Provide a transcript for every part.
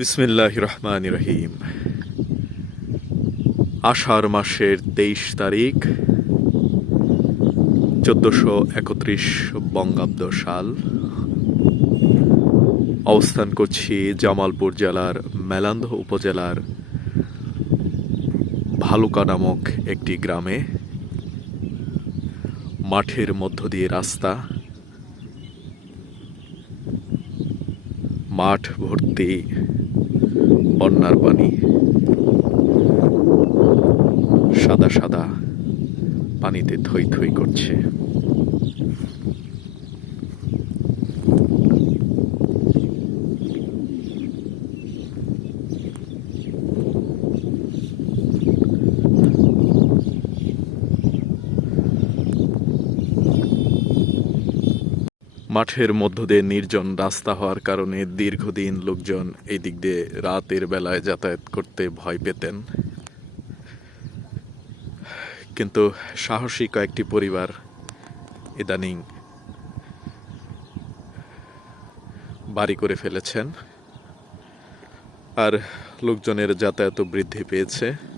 বিসমিল্লাহ রহমান রহিম আষাঢ় মাসের তেইশ তারিখ, চোদ্দশো একত্রিশ বঙ্গাব্দ সাল। অবস্থান করছি জামালপুর জেলার মেলান্দ উপজেলার ভালুকা নামক একটি গ্রামে। মাঠের মধ্য দিয়ে রাস্তা। মাঠ ভর্তি বন্যার পানি সাদা সাদা পানিতে থই থই করছে। মাঠের মধ্য দিয়ে নির্জন রাস্তা হওয়ার কারণে দীর্ঘদিন লোকজন এই দিক দিয়ে রাতের বেলায় যাতায়াত করতে ভয় পেতেন। কিন্তু সাহসী কয়েকটি পরিবার ইদানিং বাড়ি করে ফেলেছেন। আর লোকজনের যাতায়াত বৃদ্ধি পেয়েছে।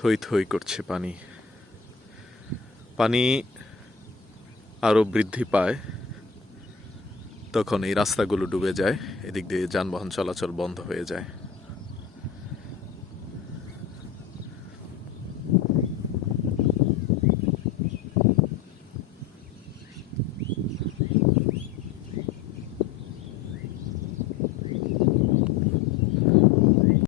থই থই করছে পানি। পানি আরও বৃদ্ধি পায়, তখন এই রাস্তাগুলো ডুবে যায়, এদিক দিয়ে যানবাহন চলাচল বন্ধ হয়ে যায়।